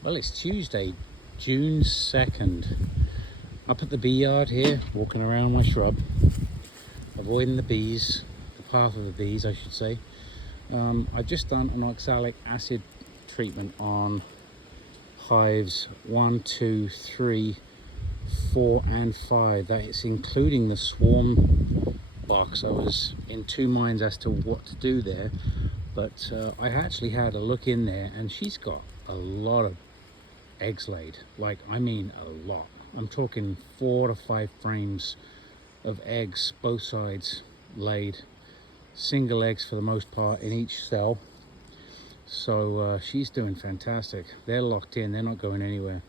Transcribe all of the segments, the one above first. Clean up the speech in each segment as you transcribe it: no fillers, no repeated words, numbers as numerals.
Well, it's Tuesday, June 2nd. Up at the bee yard here, walking around my shrub, avoiding the bees, the path of the bees, I should say. I've just done an oxalic acid treatment on hives 1, 2, 3, 4, and 5. That is including the swarm box. I was in two minds as to what to do there, but I actually had a look in there, and she's got a lot of eggs laid. Like, I mean a lot. I'm talking 4 to 5 frames of eggs, both sides laid, single eggs for the most part in each cell. So she's doing fantastic. They're locked in, they're not going anywhere.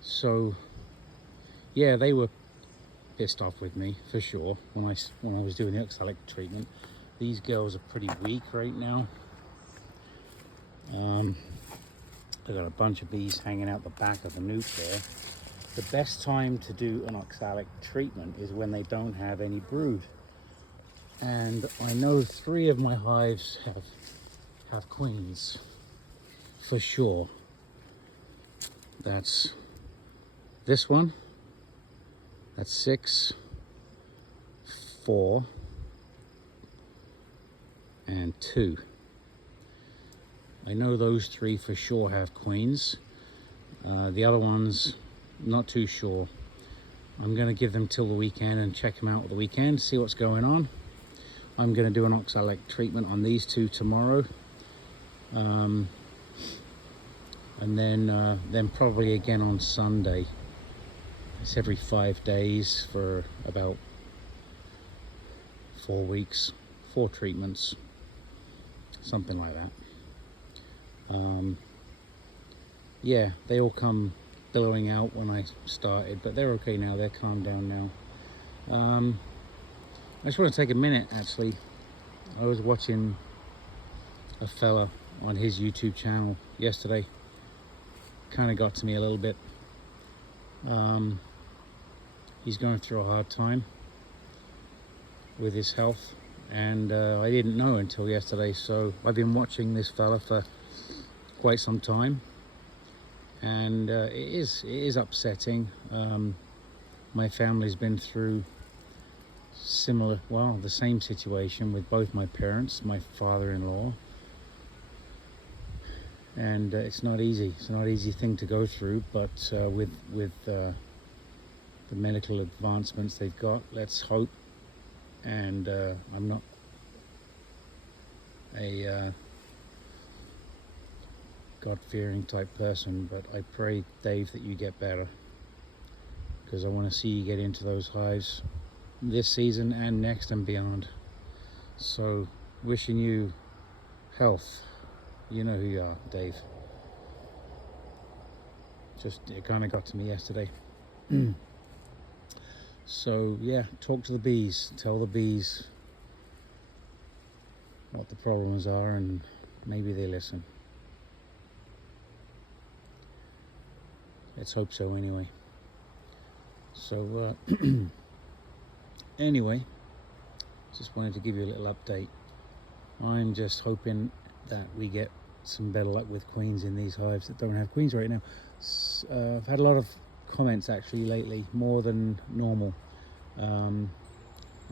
So yeah, they were pissed off with me for sure when I was doing the oxalic treatment. These girls are pretty weak right now. I've got a bunch of bees hanging out the back of the nuke there. The best time to do an oxalic treatment is when they don't have any brood. And I know 3 of my hives have queens for sure. That's this one, that's 6, 4, and 2. I know those 3 for sure have queens. The other ones, not too sure. I'm going to give them till the weekend and check them out at the weekend, see what's going on. I'm going to do an oxalic treatment on these 2 tomorrow. And then probably again on Sunday. It's every 5 days for about 4 weeks, 4 treatments, something like that. Yeah, they all come billowing out when I started, but they're okay now. They're calmed down now. I just want to take a minute, actually. I was watching a fella on his YouTube channel yesterday. Kind of got to me a little bit. He's going through a hard time with his health, and I didn't know until yesterday. So I've been watching this fella for quite some time, and it is upsetting. My family's been through the same situation with both my parents, my father-in-law, and it's not easy. It's not an easy thing to go through, but with the medical advancements they've got, let's hope. And I'm not a God-fearing type person, but I pray, Dave, that you get better, because I want to see you get into those hives this season and next and beyond. So wishing you health. You know who you are, Dave. It kind of got to me yesterday. So yeah, talk to the bees, tell the bees what the problems are, and maybe they listen. Let's hope so anyway. So anyway, just wanted to give you a little update. I'm just hoping that we get some better luck with queens in these hives that don't have queens right now. I've had a lot of comments actually lately, more than normal, and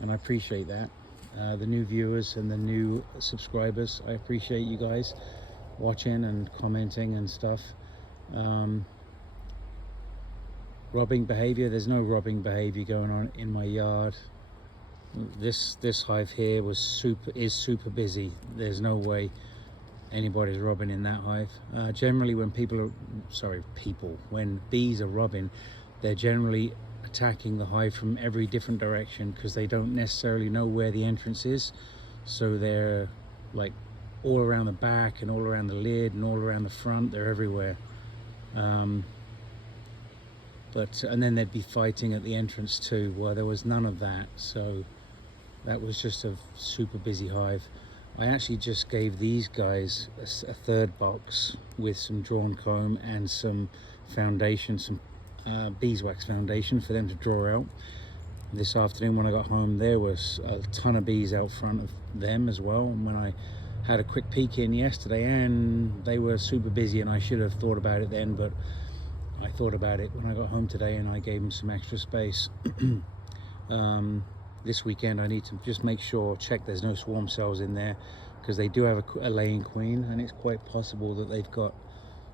I appreciate that. The new viewers and the new subscribers, I appreciate you guys watching and commenting and stuff. Robbing behavior, there's no robbing behavior going on in my yard. This hive here is super busy. There's no way anybody's robbing in that hive. Generally when when bees are robbing, they're generally attacking the hive from every different direction, because they don't necessarily know where the entrance is. So they're like all around the back and all around the lid and all around the front. They're everywhere. And then they'd be fighting at the entrance too. Well, there was none of that, so that was just a super busy hive. I actually just gave these guys a 3rd box with some drawn comb and some foundation, some beeswax foundation for them to draw out. This afternoon when I got home, there was a ton of bees out front of them as well. And when I had a quick peek in yesterday, and they were super busy, and I should have thought about it then, but I thought about it when I got home today, and I gave them some extra space. This weekend I need to just make sure, check there's no swarm cells in there, because they do have a laying queen, and it's quite possible that they've got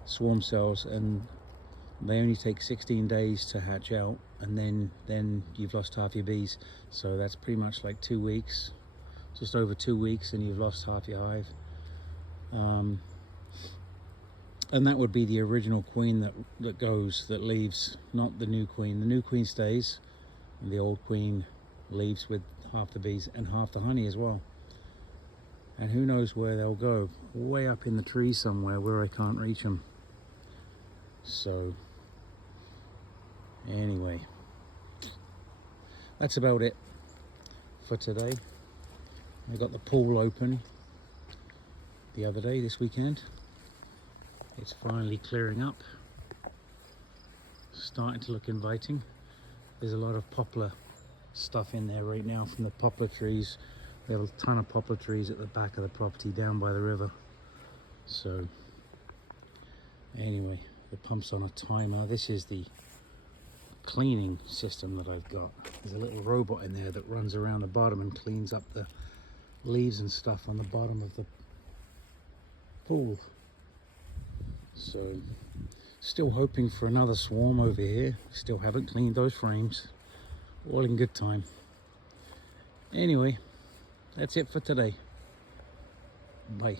swarm cells, and they only take 16 days to hatch out, and then you've lost half your bees. So that's pretty much like 2 weeks, just over 2 weeks, and you've lost half your hive. And that would be the original queen that leaves, not the new queen. The new queen stays, and the old queen leaves with half the bees and half the honey as well. And who knows where they'll go, way up in the tree somewhere where I can't reach them. So anyway, that's about it for today. I got the pool open the other day, this weekend. It's finally clearing up, starting to look inviting. There's a lot of poplar stuff in there right now from the poplar trees. We have a ton of poplar trees at the back of the property down by the river. So anyway, the pump's on a timer. This is the cleaning system that I've got. There's a little robot in there that runs around the bottom and cleans up the leaves and stuff on the bottom of the pool. So still hoping for another swarm over here. Still haven't cleaned those frames. All in good time. Anyway, that's it for today. Bye.